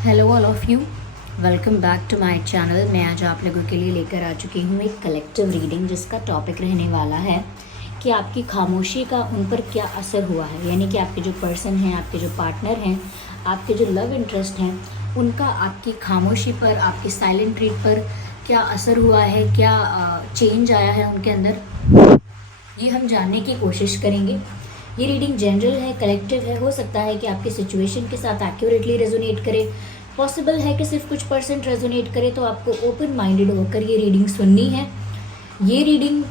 Hello all of you, welcome back to my channel. मैं आज आप लोगों के लिए लेकर आ चुकी हूँ एक कलेक्टिव रीडिंग जिसका टॉपिक रहने वाला है कि आपकी खामोशी का उन पर क्या असर हुआ है। यानी कि आपके जो पर्सन हैं, आपके जो पार्टनर हैं, आपके जो लव इंटरेस्ट हैं, उनका आपकी खामोशी पर, आपकी साइलेंट ट्रीट पर क्या असर हुआ है, क्या चेंज आया है उनके अंदर, ये हम जानने की कोशिश करेंगे। ये रीडिंग जनरल है, कलेक्टिव है। हो सकता है कि आपकी सिचुएशन के साथ एक्यूरेटली रेजोनेट करे, पॉसिबल है कि सिर्फ कुछ परसेंट रेजोनेट करे। तो आपको ओपन माइंडेड होकर ये रीडिंग सुननी है। ये रीडिंग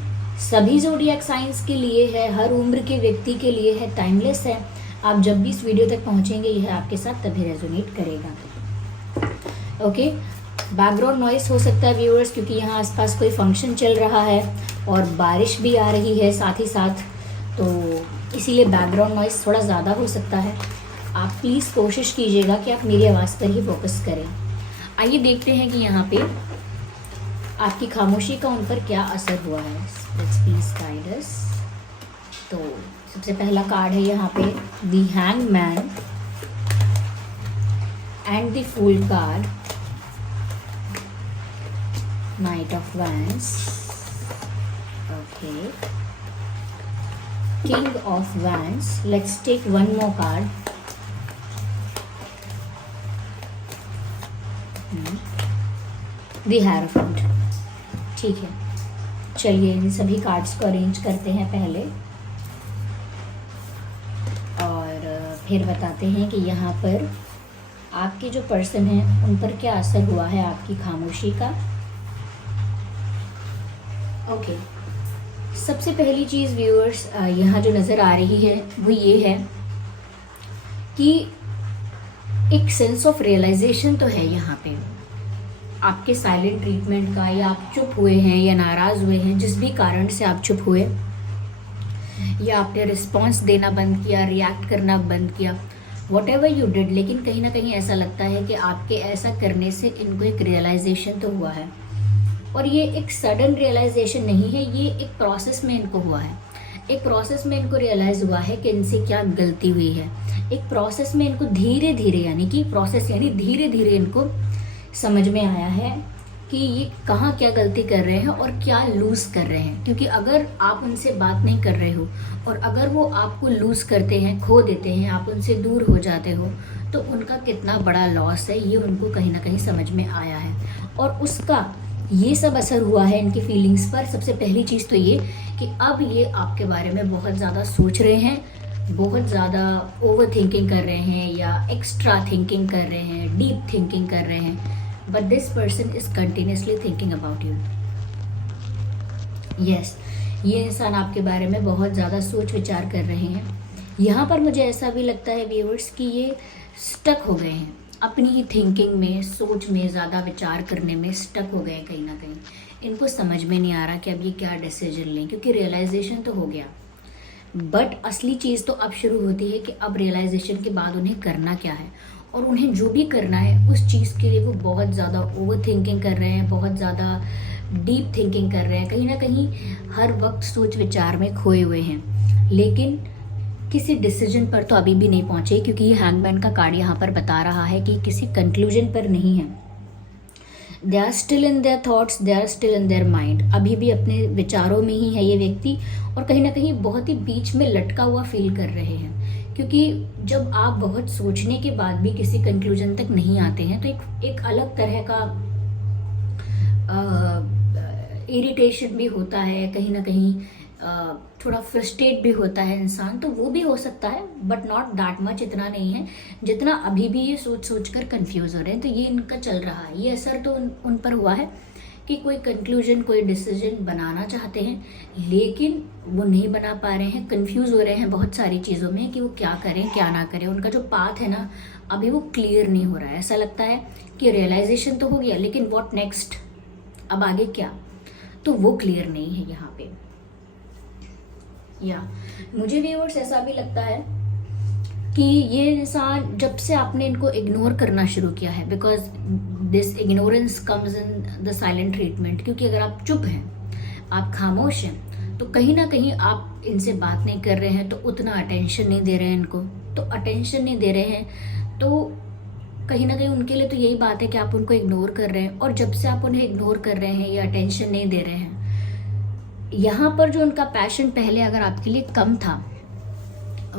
सभी ज़ोडिएक साइंस के लिए है, हर उम्र के व्यक्ति के लिए है, टाइमलेस है। आप जब भी इस वीडियो तक पहुंचेंगे यह आपके साथ तभी रेजोनेट करेगा। ओके, बैकग्राउंड नॉइस हो सकता है व्यूअर्स, क्योंकि यहाँ आसपास कोई फंक्शन चल रहा है और बारिश भी आ रही है साथ ही साथ, तो इसीलिए बैकग्राउंड नॉइस थोड़ा ज़्यादा हो सकता है। आप प्लीज़ कोशिश कीजिएगा कि आप मेरी आवाज़ पर ही फोकस करें। आइए देखते हैं कि यहाँ पे आपकी खामोशी का उन पर क्या असर हुआ है। Let's please guide us. तो सबसे पहला कार्ड है यहाँ पे the hangman and the fool card, knight of wands, okay, king of wands. Let's take one more card, the hierophant. ठीक है, चलिए इन सभी कार्ड्स को अरेंज करते हैं पहले और फिर बताते हैं कि यहाँ पर आपके जो पर्सन हैं उन पर क्या असर हुआ है आपकी खामोशी का। ओके, सबसे पहली चीज़ व्यूअर्स यहाँ जो नज़र आ रही है वो ये है कि एक सेंस ऑफ रियलाइजेशन तो है यहाँ पे आपके साइलेंट ट्रीटमेंट का, या आप चुप हुए हैं या नाराज़ हुए हैं, जिस भी कारण से आप चुप हुए या आपने रिस्पॉन्स देना बंद किया, रिएक्ट करना बंद किया, वॉट एवर यू डिड, लेकिन कहीं ना कहीं ऐसा लगता है कि आपके ऐसा करने से इनको एक रियलाइजेशन तो हुआ है। और ये एक सडन रियलाइजेशन नहीं है, ये एक प्रोसेस में इनको हुआ है। एक प्रोसेस में इनको रियलाइज़ हुआ है कि इनसे क्या गलती हुई है। एक प्रोसेस में इनको धीरे धीरे, यानी कि प्रोसेस यानी धीरे धीरे इनको समझ में आया है कि ये कहाँ क्या गलती कर रहे हैं और क्या लूज़ कर रहे हैं। क्योंकि अगर आप उनसे बात नहीं कर रहे हो और अगर वो आपको लूज़ करते हैं, खो देते हैं, आप उनसे दूर हो जाते हो, तो उनका कितना बड़ा लॉस है ये उनको कहीं ना कहीं समझ में आया है। और उसका ये सब असर हुआ है इनकी फीलिंग्स पर। सबसे पहली चीज़ तो ये कि अब ये आपके बारे में बहुत ज़्यादा सोच रहे हैं, बहुत ज़्यादा ओवर थिंकिंग कर रहे हैं या एक्स्ट्रा थिंकिंग कर रहे हैं, डीप थिंकिंग कर रहे हैं। But this person is continuously thinking about you. Yes, ये इंसान आपके बारे में बहुत ज़्यादा सोच विचार कर रहे हैं। यहाँ पर मुझे ऐसा भी लगता है व्यूअर्स कि ये स्टक हो गए हैं अपनी ही थिंकिंग में, सोच में, ज़्यादा विचार करने में स्टक हो गए हैं कहीं ना कहीं। इनको समझ में नहीं आ रहा कि अब ये क्या डिसीजन लें, क्योंकि रियलाइजेशन तो हो गया, बट असली चीज़ तो अब शुरू होती है कि अब रियलाइजेशन के बाद उन्हें करना क्या है। और उन्हें जो भी करना है उस चीज़ के लिए वो बहुत ज़्यादा ओवर थिंकिंग कर रहे हैं, बहुत ज़्यादा डीप थिंकिंग कर रहे हैं, कहीं ना कहीं हर वक्त सोच विचार में खोए हुए हैं, लेकिन किसी डिसीजन पर तो अभी भी नहीं पहुँचे। क्योंकि ये हैंगमैन का कार्ड यहाँ पर बता रहा है कि किसी कंक्लूजन पर नहीं है। They are still in their thoughts, they are still in their mind. अभी भी अपने विचारों में ही है ये व्यक्ति और कहीं ना कहीं बहुत ही बीच में लटका हुआ फील कर रहे हैं। क्योंकि जब आप बहुत सोचने के बाद भी किसी कंक्लूजन तक नहीं आते हैं तो एक अलग तरह का इरिटेशन भी होता है, कहीं ना कहीं थोड़ा फ्रस्ट्रेट भी होता है इंसान। तो वो भी हो सकता है, बट नॉट दैट मच, इतना नहीं है जितना अभी भी ये सोच सोच कर कन्फ्यूज़ हो रहे हैं। तो ये इनका चल रहा है, ये असर तो उन पर हुआ है कि कोई कंक्लूजन, कोई डिसीजन बनाना चाहते हैं लेकिन वो नहीं बना पा रहे हैं, कंफ्यूज हो रहे हैं बहुत सारी चीज़ों में कि वो क्या करें क्या ना करें। उनका जो पाथ है ना अभी वो क्लियर नहीं हो रहा है। ऐसा लगता है कि रियलाइजेशन तो हो गया लेकिन व्हाट नेक्स्ट, अब आगे क्या, तो वो क्लियर नहीं है यहाँ पे। या मुझे व्यूअर्स ऐसा भी लगता है कि ये इंसान जब से आपने इनको इग्नोर करना शुरू किया है, because this ignorance comes in the silent treatment. क्योंकि अगर आप चुप हैं, आप खामोश हैं, तो कहीं ना कहीं आप इनसे बात नहीं कर रहे हैं, तो उतना अटेंशन नहीं दे रहे हैं इनको। तो अटेंशन नहीं दे रहे हैं तो कहीं ना कहीं उनके लिए तो यही बात है कि आप उनको इग्नोर कर रहे हैं, और जब से आप उन्हें इग्नोर कर रहे हैं या अटेंशन नहीं दे रहे हैं, यहाँ पर जो उनका पैशन पहले अगर आपके लिए कम था,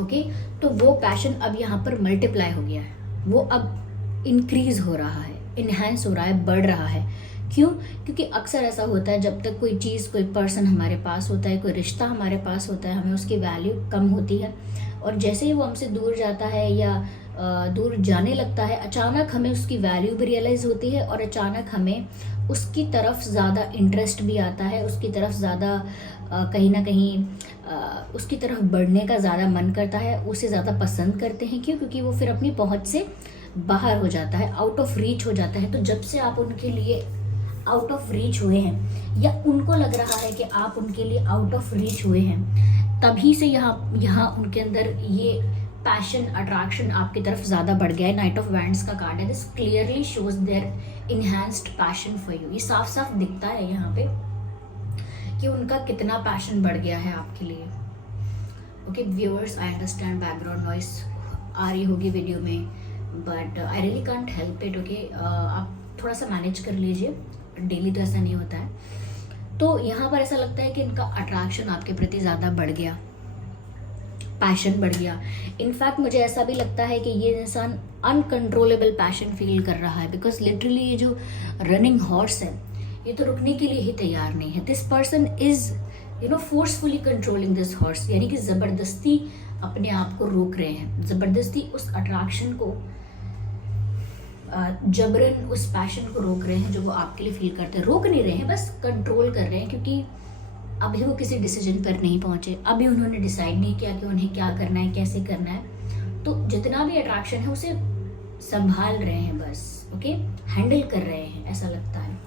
ओके, तो वो पैशन अब यहाँ पर मल्टीप्लाई हो गया है, वो अब इंक्रीज हो रहा है, इन्हांस हो रहा है, बढ़ रहा है। क्यों? क्योंकि अक्सर ऐसा होता है, जब तक कोई चीज़, कोई पर्सन हमारे पास होता है, कोई रिश्ता हमारे पास होता है, हमें उसकी वैल्यू कम होती है, और जैसे ही वो हमसे दूर जाता है या दूर जाने लगता है, अचानक हमें उसकी वैल्यू भी रियलाइज़ होती है, और अचानक हमें उसकी तरफ ज़्यादा इंटरेस्ट भी आता है, उसकी तरफ ज़्यादा कहीं ना कहीं उसकी तरफ बढ़ने का ज़्यादा मन करता है, उसे ज़्यादा पसंद करते हैं। क्यों? क्योंकि वो फिर अपनी पहुंच से बाहर हो जाता है, आउट ऑफ रीच हो जाता है। तो जब से आप उनके लिए आउट ऑफ रीच हुए हैं, या उनको लग रहा है कि आप उनके लिए आउट ऑफ रीच हुए हैं, तभी से यहाँ उनके अंदर ये पैशन, अट्रैक्शन आपकी तरफ ज़्यादा बढ़ गया है। नाइट ऑफ वैंड्स का कार्ड है, this clearly shows their enhanced passion for you. ये साफ साफ दिखता है यहाँ पे कि उनका कितना पैशन बढ़ गया है आपके लिए। Okay viewers, I understand background noise आ रही होगी वीडियो में, but I really can't help it. Okay, आप थोड़ा सा मैनेज कर लीजिए, डेली तो ऐसा नहीं होता है। तो यहाँ पर ऐसा लगता है कि इनका अट्रैक्शन आपके प्रति ज़्यादा बढ़ गया, पैशन बढ़ गया। इनफैक्ट मुझे ऐसा भी लगता है कि ये इंसान अनकंट्रोलेबल पैशन फील कर रहा है, बिकॉज लिटरली ये जो रनिंग हॉर्स है, ये तो रुकने के लिए ही तैयार नहीं है। This person is forcefully controlling this horse, यानी कि ज़बरदस्ती अपने आप को रोक रहे हैं, ज़बरदस्ती उस अट्रैक्शन को, जबरन उस पैशन को रोक रहे हैं जो वो आपके लिए फील करते हैं। रोक नहीं रहे हैं, बस कंट्रोल कर रहे हैं, क्योंकि अभी वो किसी डिसीजन पर नहीं पहुंचे, अभी उन्होंने डिसाइड नहीं किया कि उन्हें क्या करना है, कैसे करना है। तो जितना भी अट्रैक्शन है उसे संभाल रहे हैं बस, ओके, हैंडल कर रहे हैं, ऐसा लगता है।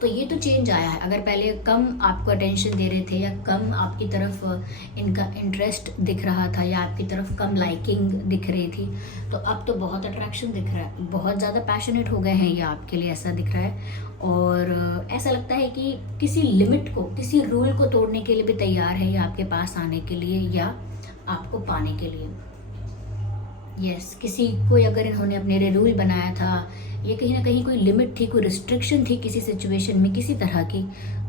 तो ये तो चेंज आया है। अगर पहले कम आपको अटेंशन दे रहे थे, या कम आपकी तरफ इनका इंटरेस्ट दिख रहा था, या आपकी तरफ कम लाइकिंग दिख रही थी, तो अब तो बहुत अट्रैक्शन दिख रहा है, बहुत ज़्यादा पैशनेट हो गए हैं ये आपके लिए, ऐसा दिख रहा है। और ऐसा लगता है कि किसी लिमिट को, किसी रूल को तोड़ने के लिए भी तैयार है, या आपके पास आने के लिए, या आपको पाने के लिए। यस, किसी को अगर इन्होंने अपने लिए रूल बनाया था, या कहीं ना कहीं कोई लिमिट थी, कोई रिस्ट्रिक्शन थी किसी सिचुएशन में किसी तरह की,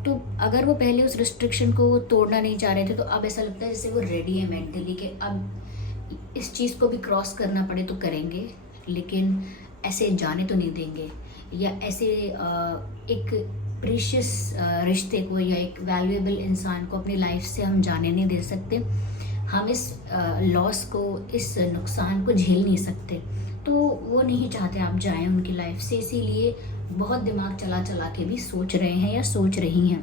तो अगर वो पहले उस रिस्ट्रिक्शन को तोड़ना नहीं चाह रहे थे, तो अब ऐसा लगता है जैसे वो रेडी है मेंटली कि अब इस चीज़ को भी क्रॉस करना पड़े तो करेंगे, लेकिन ऐसे जाने तो नहीं देंगे, या ऐसे एक प्रीशियस रिश्ते को, या एक वैल्यूएबल इंसान को अपनी लाइफ से हम जाने नहीं दे सकते। हम इस लॉस को, इस नुकसान को झेल नहीं सकते, तो वो नहीं चाहते आप जाएं उनकी लाइफ से, इसीलिए बहुत दिमाग चला चला के भी सोच रहे हैं या सोच रही हैं।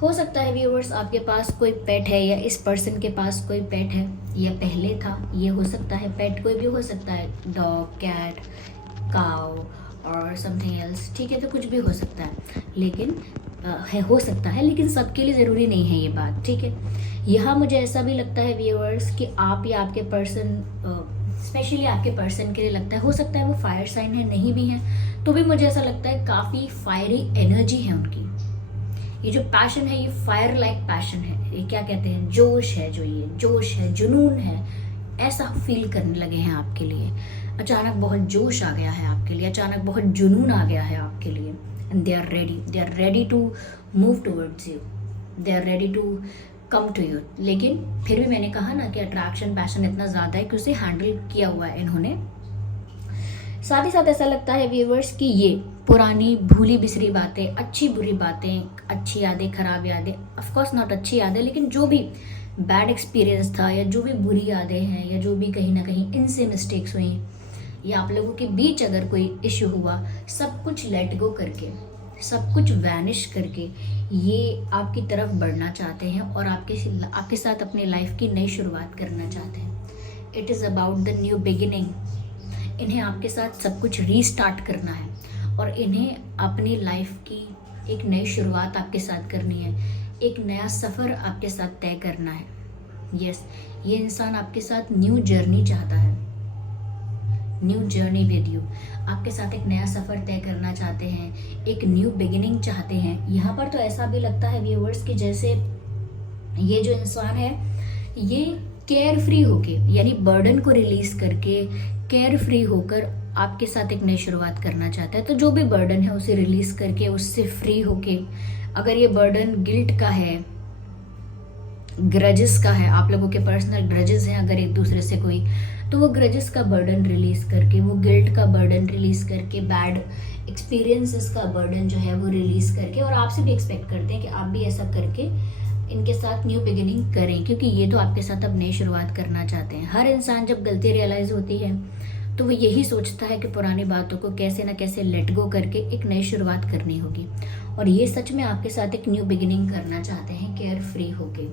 हो सकता है व्यूअर्स आपके पास कोई पेट है, या इस पर्सन के पास कोई पेट है, या पहले था, ये हो सकता है। पेट कोई भी हो सकता है, डॉग, कैट, काउ और समथिंग एल्स, ठीक है, तो कुछ भी हो सकता है, लेकिन हो सकता है, लेकिन सबके लिए ज़रूरी नहीं है ये बात, ठीक है। यहाँ मुझे ऐसा भी लगता है व्यूअर्स कि आप या आपके पर्सन, स्पेशली आपके पर्सन के लिए लगता है, हो सकता है वो फायर साइन है, नहीं भी है, तो भी मुझे ऐसा लगता है काफ़ी फायरी एनर्जी है उनकी। ये जो पैशन है, ये फायर लाइक पैशन है, ये क्या कहते हैं, जोश है, जो ये जोश है, जुनून है, ऐसा फील करने लगे हैं आपके लिए। अचानक बहुत जोश आ गया है आपके लिए, अचानक बहुत जुनून आ गया है आपके लिए, and they are ready to move towards you, they are ready to come to you. लेकिन फिर भी मैंने कहा ना कि अट्रैक्शन, पैशन इतना ज़्यादा है कि उसे हैंडल किया हुआ है इन्होंने। साथ ही साथ ऐसा लगता है व्यूवर्स कि ये पुरानी भूली बिसरी बातें, अच्छी बुरी बातें, अच्छी यादें, खराब यादें, ऑफकोर्स नॉट अच्छी यादें, लेकिन जो भी बैड एक्सपीरियंस था, या जो भी बुरी यादें हैं, या जो भी कहीं ना कहीं इनसे मिस्टेक्स हुई, या आप लोगों के बीच अगर कोई इशू हुआ, सब कुछ लेट गो करके, सब कुछ वैनिश करके ये आपकी तरफ बढ़ना चाहते हैं, और आपके साथ अपनी लाइफ की नई शुरुआत करना चाहते हैं। It is about the new beginning. इन्हें आपके साथ सब कुछ रीस्टार्ट करना है, और इन्हें अपनी लाइफ की एक नई शुरुआत आपके साथ करनी है, एक नया सफ़र आपके साथ तय करना है। यस, ये इंसान आपके साथ न्यू जर्नी चाहता है, न्यू जर्नी विद यू, आपके साथ एक नया सफ़र तय करना चाहते हैं, एक न्यू बिगिनिंग चाहते हैं। यहाँ पर तो ऐसा भी लगता है व्यूअर्स कि जैसे ये जो इंसान है, ये केयर फ्री होके, यानी बर्डन को रिलीज करके केयर फ्री होकर आपके साथ एक नई शुरुआत करना चाहता है। तो जो भी बर्डन है उसे रिलीज करके, उससे फ्री होके, अगर ये बर्डन गिल्ट का है, ग्रजेस का है, आप लोगों के पर्सनल ग्रजेस हैं अगर एक दूसरे से कोई, तो वो ग्रजेस का बर्डन रिलीज करके, वो गिल्ट का बर्डन रिलीज करके, बैड एक्सपीरियंसेस का बर्डन जो है वो रिलीज करके, और आपसे भी एक्सपेक्ट करते हैं कि आप भी ऐसा करके इनके साथ न्यू बिगिनिंग करें, क्योंकि ये तो आपके साथ अब नई शुरुआत करना चाहते हैं। हर इंसान जब गलती रियलाइज होती है तो वो यही सोचता है कि पुरानी बातों को कैसे ना कैसे लेट गो करके एक नई शुरुआत करनी होगी, और ये सच में आपके साथ एक न्यू बिगिनिंग करना चाहते हैं केयर फ्री होके।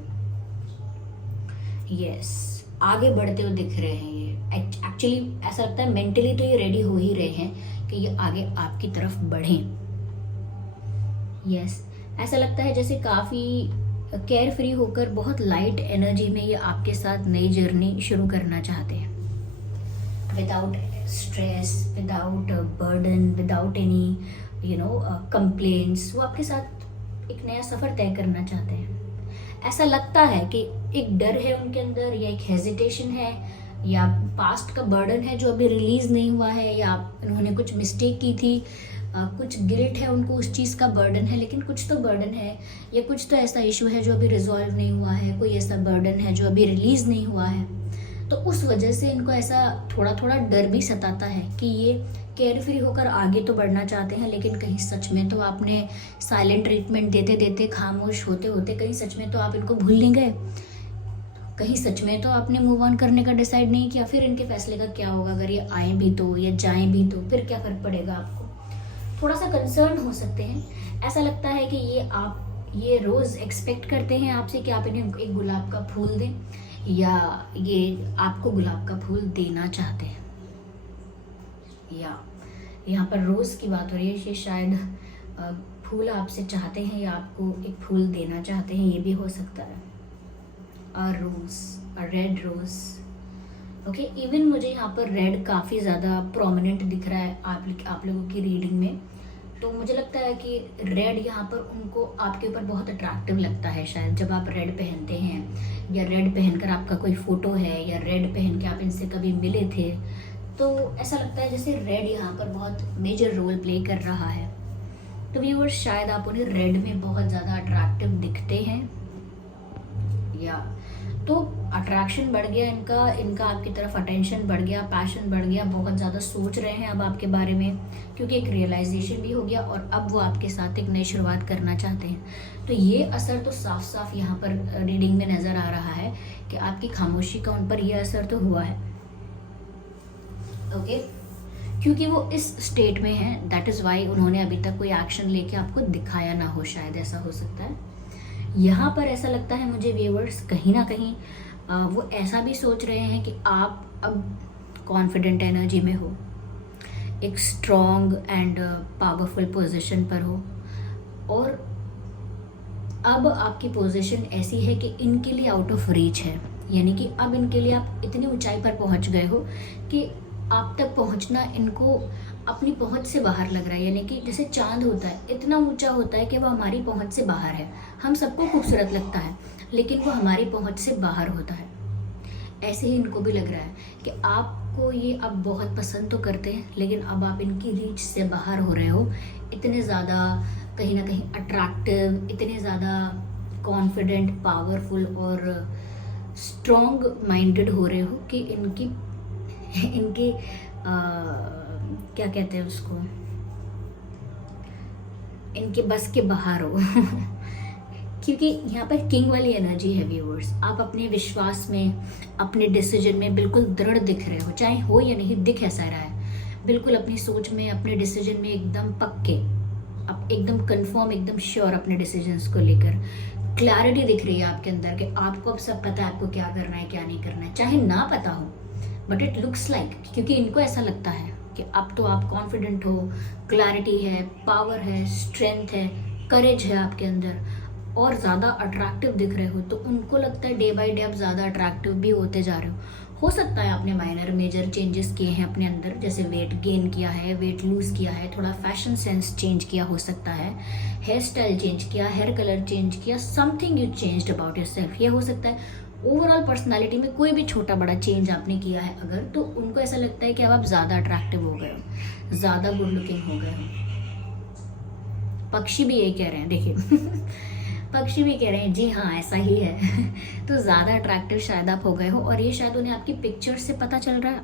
यस, आगे बढ़ते हुए दिख रहे हैं ये। एक्चुअली ऐसा लगता है मेंटली तो ये रेडी हो ही रहे हैं कि ये आगे आपकी तरफ बढ़ें। यस, ऐसा लगता है जैसे काफ़ी केयर फ्री होकर बहुत लाइट एनर्जी में ये आपके साथ नई जर्नी शुरू करना चाहते हैं, without stress, without burden, without any complaints. वो आपके साथ एक नया सफ़र तय करना चाहते हैं। ऐसा लगता है कि एक डर है उनके अंदर, या एक हेजिटेशन है, या पास्ट का बर्डन है जो अभी रिलीज नहीं हुआ है, या उन्होंने कुछ मिस्टेक की थी, कुछ गिल्ट है उनको, उस चीज़ का बर्डन है, लेकिन कुछ तो बर्डन है, या कुछ तो ऐसा इशू है जो अभी रिजॉल्व नहीं हुआ है, कोई ऐसा बर्डन है जो अभी रिलीज नहीं हुआ है। तो उस वजह से इनको ऐसा थोड़ा थोड़ा डर भी सताता है कि ये केयर फ्री होकर आगे तो बढ़ना चाहते हैं, लेकिन कहीं सच में तो आपने साइलेंट ट्रीटमेंट देते देते, खामोश होते होते, कहीं सच में तो आप इनको भूल नहीं गए, कहीं सच में तो आपने मूव ऑन करने का डिसाइड नहीं किया। फिर इनके फैसले का क्या होगा, अगर ये आए भी तो या जाएं भी तो फिर क्या फर्क पड़ेगा आपको। थोड़ा सा कंसर्न हो सकते हैं। ऐसा लगता है कि ये रोज़ एक्सपेक्ट करते हैं आपसे कि आप इन्हें एक गुलाब का फूल दें, या ये आपको गुलाब का फूल देना चाहते हैं, या यहाँ पर रोज़ की बात हो रही है, ये शायद फूल आपसे चाहते हैं या आपको एक फूल देना चाहते हैं, ये भी हो सकता है। रोज़, रेड रोज़, ओके। इवन मुझे यहाँ पर रेड काफ़ी ज़्यादा प्रोमिनेंट दिख रहा है आप लोगों की रीडिंग में। तो मुझे लगता है कि रेड यहाँ पर उनको आपके ऊपर बहुत अट्रैक्टिव लगता है शायद, जब आप रेड पहनते हैं, या रेड पहनकर आपका कोई फ़ोटो है, या रेड पहन के आप इनसे कभी मिले थे, तो ऐसा लगता है जैसे रेड यहाँ पर बहुत मेजर रोल प्ले कर रहा है। तो व्यूअर्स, शायद आप उन्हें रेड में बहुत ज़्यादा अट्रैक्टिव दिखते हैं, या तो अट्रैक्शन बढ़ गया इनका आपकी तरफ, अटेंशन बढ़ गया, पैशन बढ़ गया, बहुत ज़्यादा सोच रहे हैं अब आपके बारे में, क्योंकि एक रियलाइजेशन भी हो गया और अब वो आपके साथ एक नई शुरुआत करना चाहते हैं। तो ये असर तो साफ साफ यहाँ पर रीडिंग में नज़र आ रहा है कि आपकी खामोशी का उन पर यह असर तो हुआ है, ओके। क्योंकि वो इस स्टेट में है, दैट इज़ वाई उन्होंने अभी तक कोई एक्शन लेके आपको दिखाया ना हो, शायद ऐसा हो सकता है। यहाँ पर ऐसा लगता है मुझे व्यूअर्स, कहीं ना कहीं वो ऐसा भी सोच रहे हैं कि आप अब कॉन्फिडेंट एनर्जी में हो, एक स्ट्रॉन्ग एंड पावरफुल पोजीशन पर हो, और अब आपकी पोजीशन ऐसी है कि इनके लिए आउट ऑफ रीच है, यानी कि अब इनके लिए आप इतनी ऊंचाई पर पहुंच गए हो कि आप तक पहुंचना इनको अपनी पहुंच से बाहर लग रहा है। यानी कि जैसे चांद होता है, इतना ऊंचा होता है कि वो हमारी पहुंच से बाहर है। हम सबको खूबसूरत लगता है, लेकिन वो हमारी पहुंच से बाहर होता है। ऐसे ही इनको भी लग रहा है कि आपको ये अब बहुत पसंद तो करते हैं, लेकिन अब आप इनकी रीच से बाहर हो रहे हो। इतने ज़्यादा कहीं ना कहीं अट्रैक्टिव, इतने ज़्यादा कॉन्फिडेंट, पावरफुल और स्ट्रॉन्ग माइंडेड हो रहे हो कि इनके क्या कहते हैं उसको, इनके बस के बाहर हो क्योंकि यहाँ पर किंग वाली एनर्जी है व्यूअर्स। आप अपने विश्वास में, अपने डिसीजन में बिल्कुल दृढ़ दिख रहे हो, चाहे हो या नहीं, दिख ऐसा रहा है। बिल्कुल अपनी सोच में, अपने डिसीजन में एकदम पक्के, आप एकदम कंफर्म, एकदम श्योर अपने डिसीजंस को लेकर। क्लैरिटी दिख रही है आपके अंदर कि आपको अब सब पता है आपको क्या करना है, क्या नहीं करना है, चाहे ना पता हो, बट इट लुक्स लाइक, क्योंकि इनको ऐसा लगता है कि अब तो आप कॉन्फिडेंट हो, क्लैरिटी है, पावर है, स्ट्रेंथ है, करेज है आपके अंदर, और ज़्यादा अट्रैक्टिव दिख रहे हो। तो उनको लगता है डे बाय डे आप ज़्यादा अट्रैक्टिव भी होते जा रहे हो सकता है आपने माइनर मेजर चेंजेस किए हैं अपने अंदर, जैसे वेट गेन किया है, वेट लूज़ किया है, थोड़ा फैशन सेंस चेंज किया हो सकता है, हेयर स्टाइल चेंज किया, हेयर कलर चेंज किया, something you changed about yourself, ये हो सकता है। ओवरऑल पर्सनालिटी में कोई भी छोटा बड़ा चेंज आपने किया है अगर, तो उनको ऐसा लगता है कि अब आप ज़्यादा अट्रैक्टिव हो गए हो, ज़्यादा गुड लुकिंग हो गए हो। पक्षी भी यही कह रहे हैं, देखिए पक्षी भी कह रहे हैं जी हाँ ऐसा ही है तो ज़्यादा अट्रैक्टिव शायद आप हो गए हो, और ये शायद उन्हें आपकी पिक्चर से पता चल रहा है,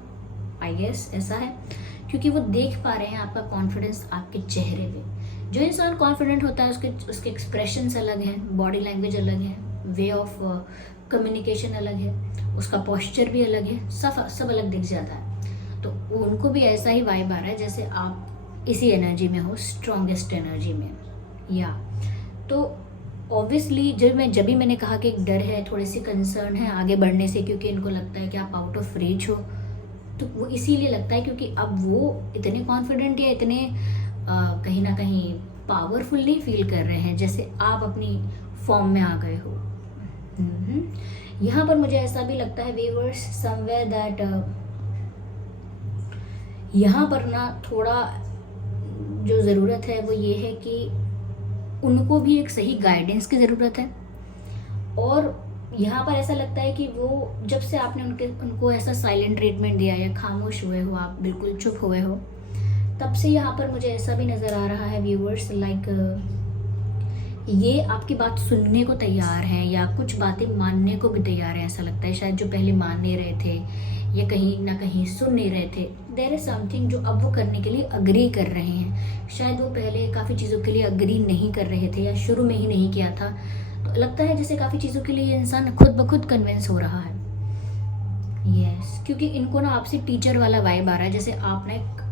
आई गेस ऐसा है, क्योंकि वो देख पा रहे हैं आपका कॉन्फिडेंस आपके चेहरे पे। जो इंसान कॉन्फिडेंट होता है उसके एक्सप्रेशंस अलग हैं, बॉडी लैंग्वेज अलग है, वे ऑफ कम्युनिकेशन अलग है, उसका पोस्चर भी अलग है, सब अलग दिख जाता है। तो उनको भी ऐसा ही वाइब आ रहा है जैसे आप इसी एनर्जी में हो, स्ट्रॉन्गेस्ट एनर्जी में। या तो ऑब्वियसली जब भी मैंने कहा कि एक डर है, थोड़ी सी कंसर्न है आगे बढ़ने से, क्योंकि इनको लगता है कि आप आउट ऑफ रीच हो, तो वो इसीलिए लगता है क्योंकि अब वो इतने कॉन्फिडेंट या इतने कहीं ना कहीं पावरफुल नहीं फील कर रहे हैं जैसे आप अपनी फॉर्म में आ गए हो। यहाँ पर मुझे ऐसा भी लगता है व्यूअर्स समवेयर दैट यहाँ पर ना थोड़ा जो ज़रूरत है वो ये है कि उनको भी एक सही गाइडेंस की ज़रूरत है। और यहाँ पर ऐसा लगता है कि वो जब से आपने उनको ऐसा साइलेंट ट्रीटमेंट दिया या खामोश हुए हो, आप बिल्कुल चुप हुए हो, तब से यहाँ पर मुझे ऐसा भी नज़र आ रहा है व्यूअर्स लाइक ये आपकी बात सुनने को तैयार हैं या कुछ बातें मानने को भी तैयार हैं। ऐसा लगता है शायद जो पहले मान नहीं रहे थे या कहीं ना कहीं सुन नहीं रहे थे, देयर इज समथिंग जो अब वो करने के लिए अग्री कर रहे हैं। शायद वो पहले काफ़ी चीज़ों के लिए अग्री नहीं कर रहे थे या शुरू में ही नहीं किया था, तो लगता है जैसे काफ़ी चीज़ों के लिए इंसान खुद ब खुद कन्विंस हो रहा है। यस, क्योंकि इनको ना आपसे टीचर वाला वाइब आ रहा है, जैसे आप ना एक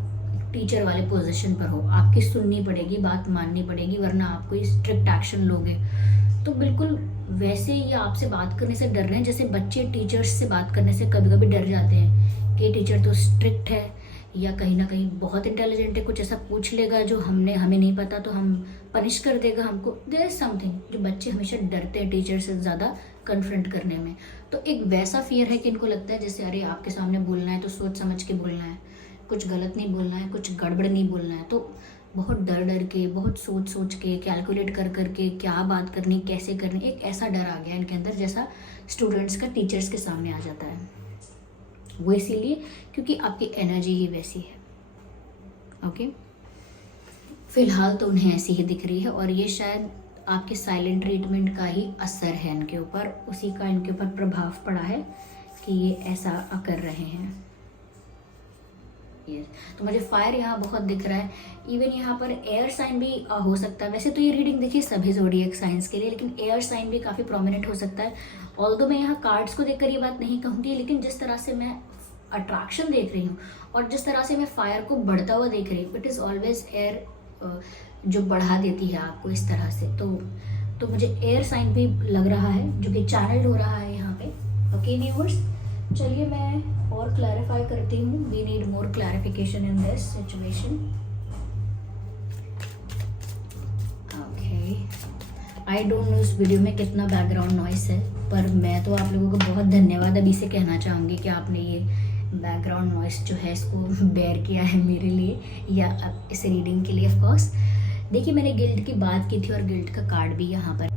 टीचर वाले पोजीशन पर हो, आपकी सुननी पड़ेगी, बात माननी पड़ेगी, वरना आप कोई स्ट्रिक्ट एक्शन लोगे। तो बिल्कुल वैसे ये आपसे बात करने से डर रहे हैं जैसे बच्चे टीचर्स से बात करने से कभी कभी डर जाते हैं कि टीचर तो स्ट्रिक्ट है या कहीं ना कहीं बहुत इंटेलिजेंट है, कुछ ऐसा पूछ लेगा जो हमें नहीं पता तो हम पनिश कर देगा हमको। देयर इज समथिंग जो बच्चे हमेशा डरते हैं टीचर से ज़्यादा कन्फ्रंट करने में। तो एक वैसा फियर है कि इनको लगता है जैसे अरे आपके सामने बोलना है तो सोच समझ के बोलना है, कुछ गलत नहीं बोलना है, कुछ गड़बड़ नहीं बोलना है। तो बहुत डर के, बहुत सोच के, कैलकुलेट कर के क्या बात करनी, कैसे करनी, एक ऐसा डर आ गया इनके अंदर जैसा स्टूडेंट्स का टीचर्स के सामने आ जाता है। वो इसीलिए क्योंकि आपकी एनर्जी ही वैसी है। ओके, फिलहाल तो उन्हें ऐसी ही दिख रही है और ये शायद आपके साइलेंट ट्रीटमेंट का ही असर है इनके ऊपर, उसी का इनके ऊपर प्रभाव पड़ा है कि ये ऐसा कर रहे हैं। यस, तो मुझे फायर यहाँ बहुत दिख रहा है। इवन यहाँ पर एयर साइन भी हो सकता है। वैसे तो ये रीडिंग देखिए सभी ज़ोडिएक साइंस के लिए, लेकिन एयर साइन भी काफ़ी प्रोमिनेंट हो सकता है। ऑल्दो मैं यहाँ कार्ड्स को देखकर ये बात नहीं कहूँगी, लेकिन जिस तरह से मैं अट्रैक्शन देख रही हूँ और जिस तरह से मैं फायर को बढ़ता हुआ देख रही हूँ, इट इज़ ऑलवेज एयर जो बढ़ा देती है आपको इस तरह से। तो मुझे एयर साइन भी लग रहा है जो कि चैनल्ड हो रहा है यहाँ पे। ओके व्यूअर्स, चलिए मैं और क्लैरिफाई करती हूँ। We need more clarification in this situation. Okay, I don't know इस वीडियो में कितना बैकग्राउंड नॉइस है, पर मैं तो आप लोगों को बहुत धन्यवाद अभी से कहना चाहूँगी कि आपने ये बैकग्राउंड नॉइस जो है इसको बेयर किया है मेरे लिए या इस रीडिंग के लिए। ऑफ कोर्स देखिए, मैंने गिल्ट की बात की थी और गिल्ट का कार्ड भी यहाँ पर।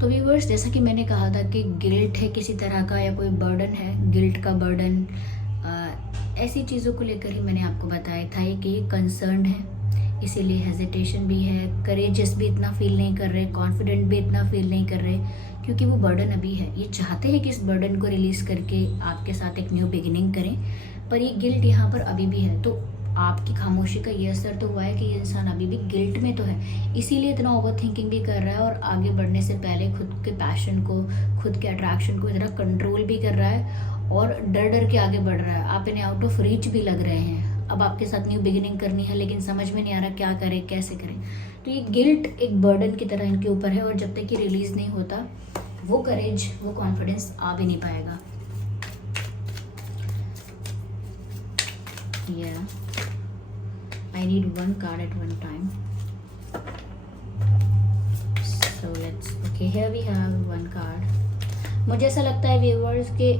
तो व्यूअर्स, जैसा कि मैंने कहा था कि गिल्ट है किसी तरह का या कोई बर्डन है, गिल्ट का बर्डन, ऐसी चीज़ों को लेकर ही मैंने आपको बताया था कि ये कंसर्न है, इसीलिए हेजिटेशन भी है, करेजियस भी इतना फील नहीं कर रहे, कॉन्फिडेंट भी इतना फील नहीं कर रहे, क्योंकि वो बर्डन अभी है। ये चाहते हैं कि इस बर्डन को रिलीज़ करके आपके साथ एक न्यू बिगिनिंग करें, पर ये गिल्ट यहाँ पर अभी भी है। तो आपकी खामोशी का ये असर तो हुआ है कि ये इंसान अभी भी गिल्ट में तो है, इसीलिए इतना ओवर थिंकिंग भी कर रहा है और आगे बढ़ने से पहले खुद के पैशन को, खुद के अट्रैक्शन को इतना कंट्रोल भी कर रहा है और डर के आगे बढ़ रहा है। आप इन्हें आउट ऑफ रीच भी लग रहे हैं। अब आपके साथ न्यू बिगिनिंग करनी है लेकिन समझ में नहीं आ रहा क्या करें, कैसे करें। तो ये गिल्ट एक बर्डन की तरह इनके ऊपर है और जब तक ये रिलीज़ नहीं होता वो करेज, वो कॉन्फिडेंस आ भी नहीं पाएगा। I need one card at one time. So let's, okay, here we have one card. मुझे ऐसा लगता है व्यूअर्स के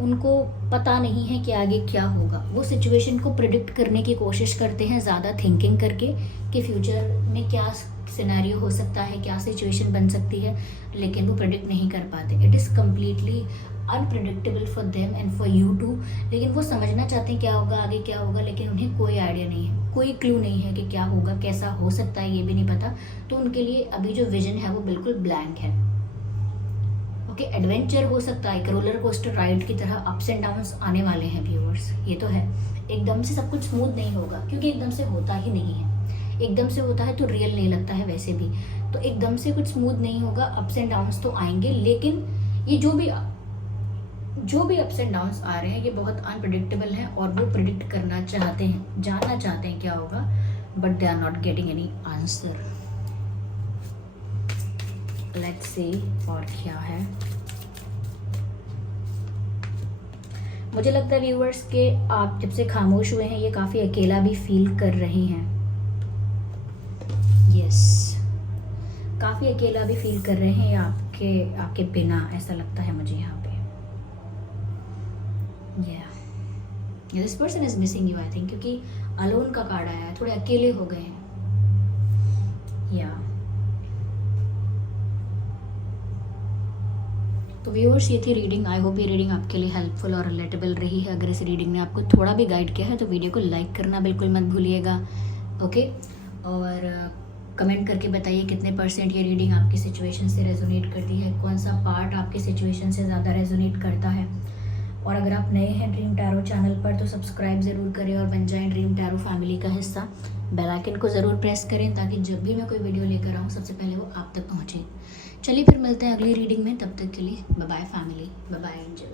उनको पता नहीं है कि आगे क्या होगा। वो सिचुएशन को प्रिडिक्ट करने की कोशिश करते हैं ज़्यादा थिंकिंग करके कि फ्यूचर में क्या सिनेरियो हो सकता है, क्या सिचुएशन बन सकती है, लेकिन वो प्रिडिक्ट नहीं कर पाते। It is completely unpredictable for them and for you too. लेकिन वो समझना चाहते हैं क्या होगा, आगे क्या होगा, लेकिन उन्हें कोई आइडिया नहीं है, कोई क्लू नहीं है कि क्या होगा, कैसा हो सकता है, ये भी नहीं पता। तो उनके लिए अभी जो विजन है वो बिल्कुल ब्लैंक है। ओके, एडवेंचर हो सकता है, एक रोलर कोस्टर राइड की तरह अप्स एंड डाउन्स आने वाले हैं व्यूअर्स, ये तो है। एकदम से सब कुछ स्मूथ नहीं होगा, क्योंकि एकदम से होता ही नहीं है। एकदम से होता है तो रियल नहीं लगता है वैसे भी, तो एकदम से कुछ स्मूथ नहीं होगा, अप्स एंड डाउन्स तो आएंगे। लेकिन ये जो भी अप्स एंड डाउन्स आ रहे हैं ये बहुत अनप्रिडिक्टेबल हैं, और वो प्रिडिक्ट करना चाहते हैं, जानना चाहते हैं क्या होगा, but they are not getting any answer. Let's see और क्या है। मुझे लगता है व्यूअर्स के आप जब से खामोश हुए हैं ये काफ़ी अकेला भी फील कर रहे हैं। यस, काफ़ी अकेला भी फील कर रहे हैं आपके बिना, ऐसा लगता है मुझे यहाँ पे। This person is missing you I think, क्योंकि अलोन का कार्ड आया है, थोड़े अकेले हो गए हैं। तो व्यूअर्स ये थी रीडिंग। आई होप ये रीडिंग आपके लिए हेल्पफुल और रिलेटेबल रही है। अगर इस रीडिंग ने आपको थोड़ा भी गाइड किया है तो वीडियो को लाइक करना बिल्कुल मत भूलिएगा। ओके, और कमेंट करके बताइए कितने % ये रीडिंग आपकी सिचुएशन से रेजोनेट करती है, कौन सा पार्ट आपकी सिचुएशन से ज़्यादा रेजोनेट करता है। और अगर आप नए हैं ड्रीम टैरो चैनल पर तो सब्सक्राइब ज़रूर करें और बन जाएं ड्रीम टैरो फैमिली का हिस्सा। बेल आइकन को ज़रूर प्रेस करें ताकि जब भी मैं कोई वीडियो लेकर आऊँ सबसे पहले वो आप तक पहुँचे। चलिए फिर मिलते हैं अगली रीडिंग में, तब तक के लिए bye bye family, bye bye angel.